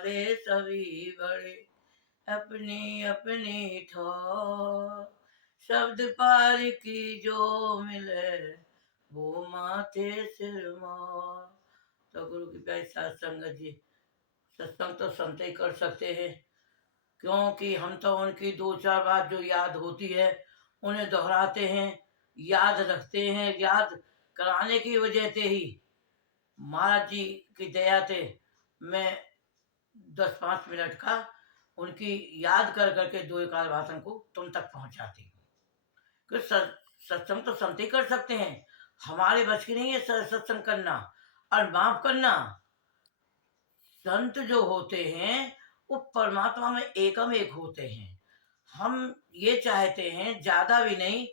हमारे सभी बड़े अपनी अपनी ठोर। शब्द पार की जो मिले वो माथे सिर मोर। तो गुरु की प्यारी साध संगत जी, सत्संग तो सुनते ही कर सकते हैं, क्योंकि हम तो उनकी दो चार बात जो याद होती है उन्हें दोहराते हैं, याद रखते हैं। याद कराने की वजह से ही महाराज जी की दया से मैं 10-5 मिनट का उनकी याद कर करके दो एक आध भाषण को तुम तक पहुंचाती हूँ। कि सत्संग तो सुनते ही कर सकते हैं, हमारे बस की नहीं है सत्संग करना और माफ करना। संत जो होते हैं वो परमात्मा में एकम एक होते हैं। हम ये चाहते हैं ज्यादा भी नहीं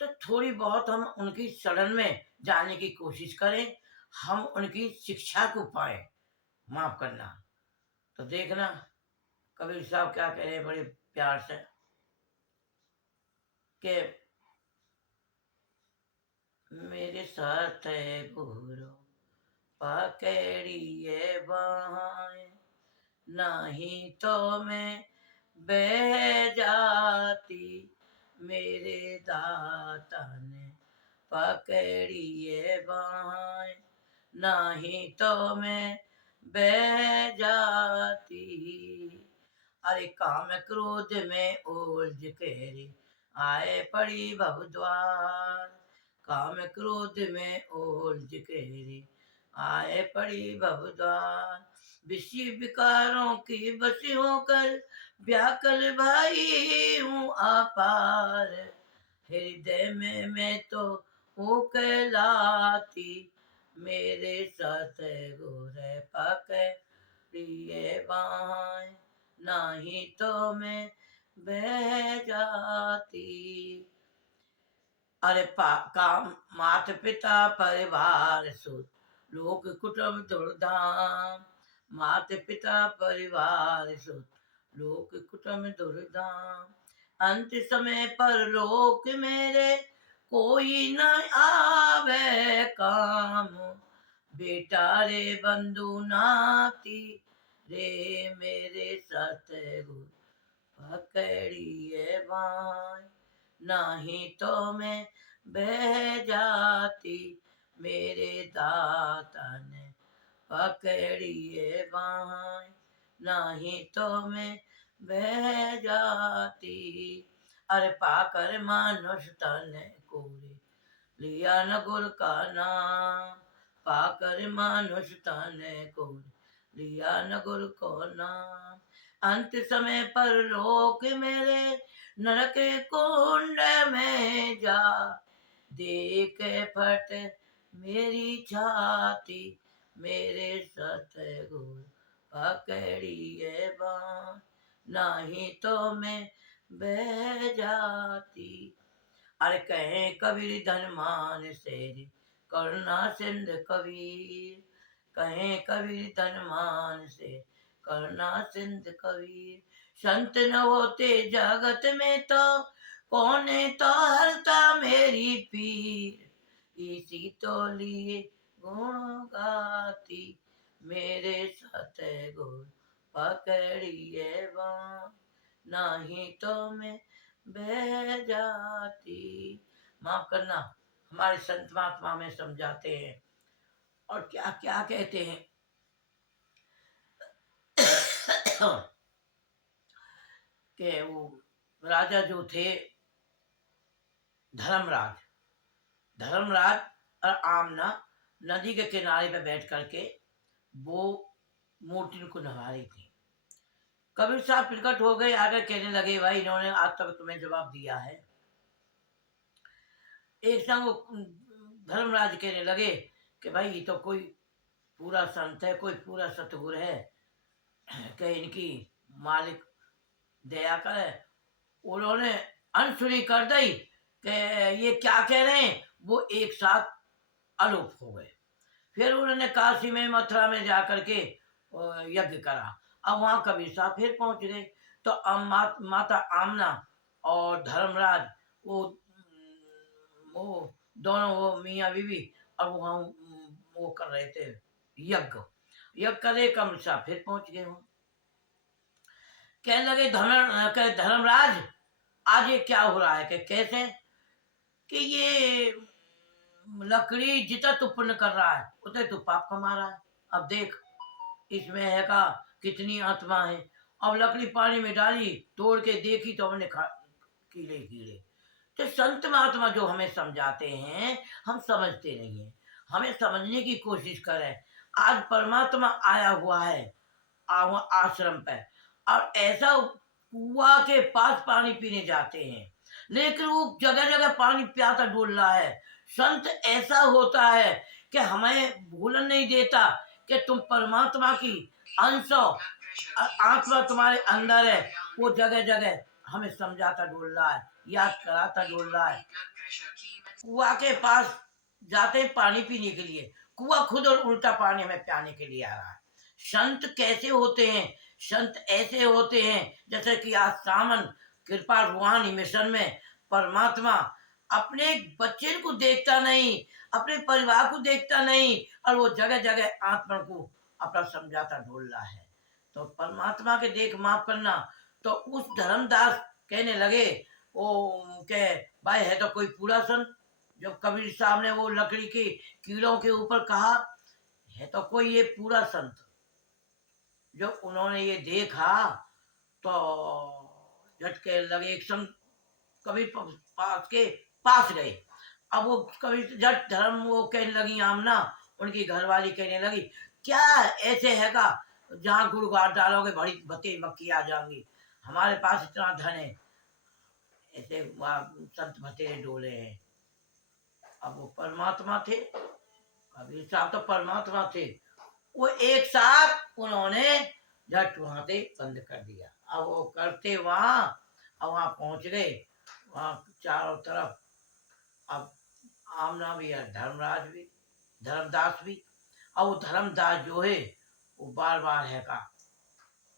तो थोड़ी बहुत हम उनकी शरण में जाने की कोशिश करें, हम उनकी शिक्षा को पाए। माफ करना तो देखना कबीर साहब क्या कह रहे हैं बड़े प्यार से कि मेरे साथ है गुरु पकड़िए बाहें, नहीं तो मैं बह जाती। मेरे दाता ने पकड़िए बाहें, नहीं तो मैं बह जाती। अरे काम क्रोध में ओझ केरी आए पड़ी भवद्वार। काम क्रोध में ओझ केरी आए पड़ी भवद्वार। विषय विकारों की बसी होकर व्याकुल भाई हूँ अपार। हृदय में मैं तो हूँ कहलाती। मेरे साथ गुर पकड़िए बाहें, नहीं तो मैं बह जाती। अरे काम माता पिता परिवार सुख लोक कुटुंब दुर्धाम। माता पिता परिवार सुख लोक कुटुंब दुर्धाम। अंत समय पर लोक मेरे कोई न आवे काम। बेटा रे बंधु नाती रे मेरे सतगुरु पकड़िए बाहें, नहीं तो मैं बह जाती। मेरे दाता ने पकड़िए बाहें, नहीं तो मैं बह जाती। अरे पाकर मानुष तन कोरे लिया न गुर का नाम। पाकर मानुष तन कोरे लिया न गुर को नाम। अंत समय पर लोक मेरे नरक कुंड में जा। देख फट मेरी छाती। मेरे सतगुरु पकड़िए बाहें, नहीं तो मैं बह जाती। अरे कहे कबीर धनमान शेर करुणा सिंध कबीर। कहे कबीर धनमान से करुणा सिंध कबीर। संत न होते जगत में तो कौन तो हरता मेरी पीर। इसी तो लिए गुण गाती। मेरे सतगुरु पकड़िए बाहें, नहीं तो मैं बह जाती। माफ करना हमारे संत महात्मा में समझाते हैं और क्या क्या कहते हैं कि वो राजा जो थे धर्मराज, धर्मराज और आमना नदी के किनारे पे बैठ करके वो मूर्ति को नवा रही थी। कबीर साहब प्रकट हो गए, आकर कहने लगे भाई इन्होंने आज तक तुम्हें जवाब दिया है। एक संग धर्मराज कहने लगे कि भाई ये तो कोई पूरा संत है, कोई पूरा सतगुरु है, कि इनकी मालिक दया करे। उन्होंने अनसुनी कर दी कि ये क्या कह रहे हैं, वो एक साथ अलोप हो गए। फिर उन्होंने काशी में मथुरा में जाकर के यज्ञ करा। अब वहां कबीर साहब फिर पहुंच गए। तो अब माता आमना और धर्मराज वो दोनों वो मियाँ बीवी और वो कर रहे थे यज्ञ। यज्ञ करे कबीर साहब फिर पहुंच गए हूँ। कहने लगे धर्मराज, आज ये क्या हो रहा है? कि कैसे कि ये लकड़ी जितना तू पुण्य कर रहा है उतने तू पाप कमा रहा है। अब देख, इसमें है का कितनी आत्मा है। अब लकड़ी पानी में डाली, तोड़ के देखी तो हमने खा कीड़े कीड़े। तो संत महात्मा जो हमें समझाते हैं हम समझते नहीं है, हमें समझने की कोशिश करें। आज परमात्मा आया हुआ है आश्रम पे, और ऐसा कुआ के पास पानी पीने जाते हैं, लेकिन वो जगह जगह पानी प्यासा डोल रहा है। संत ऐसा होता है कि हमें भूलन नहीं देता कि तुम परमात्मा की अंश हो, आत्मा तुम्हारे अंदर है। वो जगह जगह हमें समझाता डोल रहा है, याद कराता डोल रहा है। कुआ के पास जाते हैं पानी पीने के लिए, कुआ खुद और उल्टा पानी हमें पियाने के लिए आ रहा है। संत कैसे होते हैं? संत ऐसे होते हैं जैसे कि आज सामन कृपा रूहानी मिशन में परमात्मा अपने बच्चे को देखता नहीं, अपने परिवार को देखता नहीं, और वो जगह जगह आत्मा को अपना समझाता ढूंढ रहा है। तो परमात्मा के देख माफ करना। तो उस धर्मदास कहने लगे, ओ के भाई है तो कोई पूरा संत। जब कबीर साहब ने वो लकड़ी के कीड़ों के ऊपर कहा है तो कोई ये पूरा संत, जब उन्होंने ये देखा तो झटके लगे, एक संत कबीर पास के पास गए। अब वो कबीर झट धर्म वो कहने लगी आमना, उनकी घरवाली कहने लगी क्या ऐसे है का जहाँ गुड़ गाड़ डालोगे बड़ी बते मक्खी आ जाएंगी, हमारे पास इतना धन है। ऐसे संत भतेरे डोले हैं। अब वो परमात्मा थे, कबीर साहब तो परमात्मा थे। वो एक साथ उन्होंने झट वहां से बंद कर दिया। अब वो करते वहां, अब वहां पहुंच गए, वहां चारों तरफ अब आमना भी है, धर्मराज भी, धर्मदास भी। अब वो धर्मदास जो है वो बार बार है का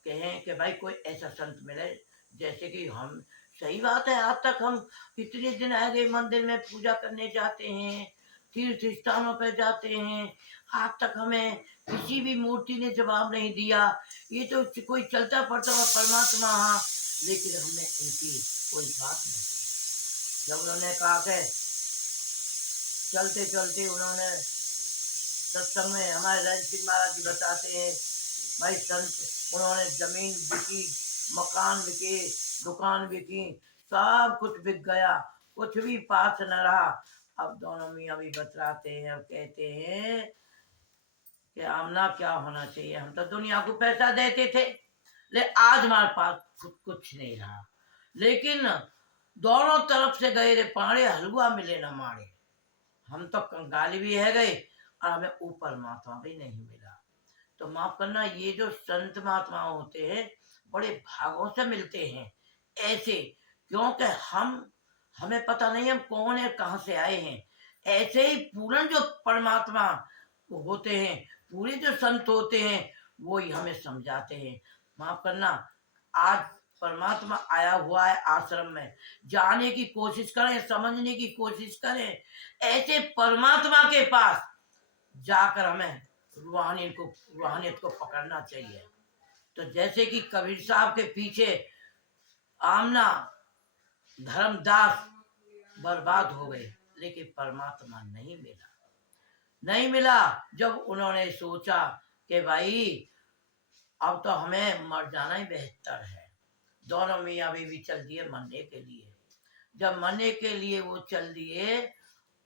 कहें कि भाई कोई ऐसा संत मिले जैसे कि हम। सही बात है, आज तक हम इतने दिन आ गए मंदिर में पूजा करने जाते हैं, तीर्थ स्थानों पर जाते हैं, आज तक हमें किसी भी मूर्ति ने जवाब नहीं दिया। ये तो कोई चलता पड़ता हुआ परमात्मा, हाँ, लेकिन हमने उनकी कोई बात नहीं सुनी। जब उन्होंने कहा कि चलते चलते उन्होंने सत्संग में हमारे रण सिंह महाराज जी बताते हैं, भाई संत उन्होंने जमीन बिकी, मकान बिके, दुकान बिकी, सब कुछ बिक गया, कुछ भी पास न रहा। अब दोनों मियाँ भी बतलाते हैं और कहते हैं कि आमना क्या होना चाहिए, हम तो दुनिया को पैसा देते थे, ले आज हमारे पास कुछ नहीं रहा। लेकिन दोनों तरफ से गए रे पाड़े, हलवा मिले न माड़े। हम तो कंगाली भी है गए और हमें ऊपर महात्मा भी नहीं मिला। तो माफ करना, ये जो संत महात्मा होते हैं बड़े भागों से मिलते हैं ऐसे, क्योंकि हमें पता नहीं हम कौन है, कहाँ से आए हैं। ऐसे ही पूर्ण जो परमात्मा होते हैं, पूरे जो संत होते हैं, वो ही हमें समझाते हैं। माफ करना, आज परमात्मा आया हुआ है आश्रम में, जाने की कोशिश करें, समझने की कोशिश करें। ऐसे परमात्मा के पास जाकर हमें रूहानियत को पकड़ना चाहिए। तो जैसे कि कबीर साहब के पीछे आमना धर्मदास बर्बाद हो गए, लेकिन परमात्मा नहीं मिला। जब उन्होंने सोचा कि भाई अब तो हमें मर जाना ही बेहतर है, दोनों मियाँ बीवी चल दिए मरने के लिए। जब मरने के लिए वो चल दिए,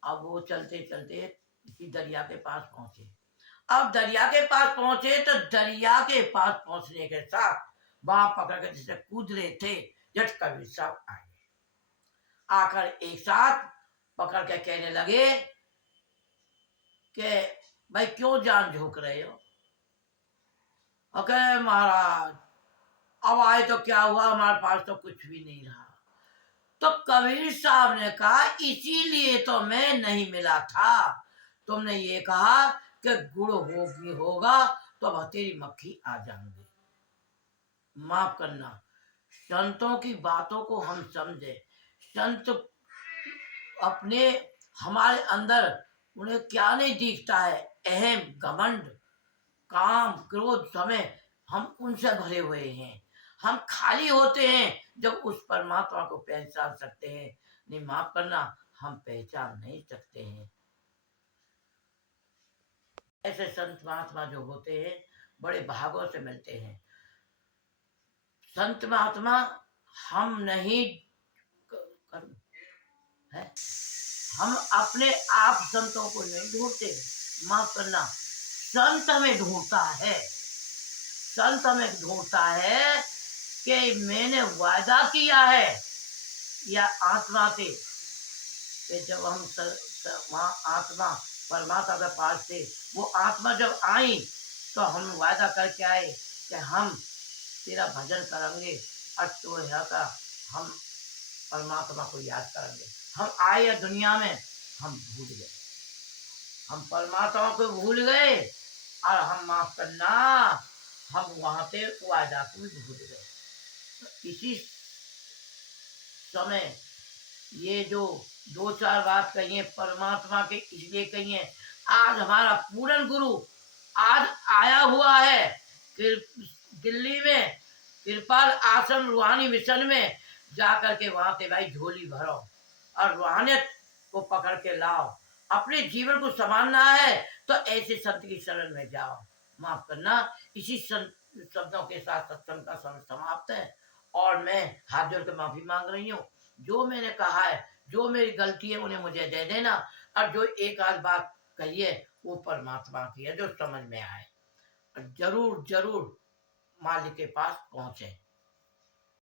अब वो चलते चलते किसी दरिया के पास पहुंचे। अब दरिया के पास पहुंचे तो दरिया के पास पहुंचने के साथ वहां पकड़ के जिसे कूद रहे थे, जट कबीर साहब आए, आकर एक साथ पकड़ के कहने लगे कि भाई क्यों जान झोंक रहे हो? अरे महाराज अब आए तो क्या हुआ, हमारे पास तो कुछ भी नहीं रहा। तो कबीर साहब ने कहा इसीलिए तो मैं नहीं मिला था, तुमने ये कहा कि गुड़ होगा तो भतेरी मक्खी आ जाएंगे। माफ करना, संतों की बातों को हम समझे। संत अपने हमारे अंदर उन्हें क्या नहीं दिखता है, अहम घमंड काम क्रोध समय हम उनसे भरे हुए हैं। हम खाली होते हैं जब उस परमात्मा को पहचान सकते हैं। नहीं, माफ करना, हम पहचान नहीं सकते हैं। ऐसे संत महात्मा जो होते हैं बड़े भागों से मिलते हैं। संत महात्मा हम नहीं है, हम अपने आप संतों को नहीं ढूंढते। माफ करना, संत हमें ढूंढता है। संत हमें ढूंढता है कि मैंने वादा किया है या आत्मा से कि जब हम वहाँ आत्मा परमात्मा के पास थे, वो आत्मा जब आई तो हम वादा करके आए कि हम तेरा भजन करेंगे, अष्टोध्याय का हम परमात्मा को याद करेंगे। हम आए दुनिया में, हम भूल गए, हम परमात्मा को भूल गए और हम माफ करना, हम वहां पे वादा को भी भूल गए। तो इसी समय ये जो दो चार बात कही है परमात्मा के इसलिए कही है, आज हमारा पूरन गुरु आज आया हुआ है दिल्ली में कृपाल आश्रम रूहानी मिशन में, जाकर के वहां पे भाई झोली भरो और रूहानियत को पकड़ के लाओ। अपने जीवन को संभालना है तो ऐसे संत की शरण में जाओ। माफ करना, इसी शब्दों के साथ सत्संग का समय समाप्त है और मैं हाथ जोड़ के माफी मांग रही हूँ। जो मैंने कहा है, जो मेरी गलती है उन्हें मुझे दे देना, और जो एक आध बात कही है वो परमात्मा की है जो समझ में आए। जरूर जरूर मालिक के पास पहुंचे।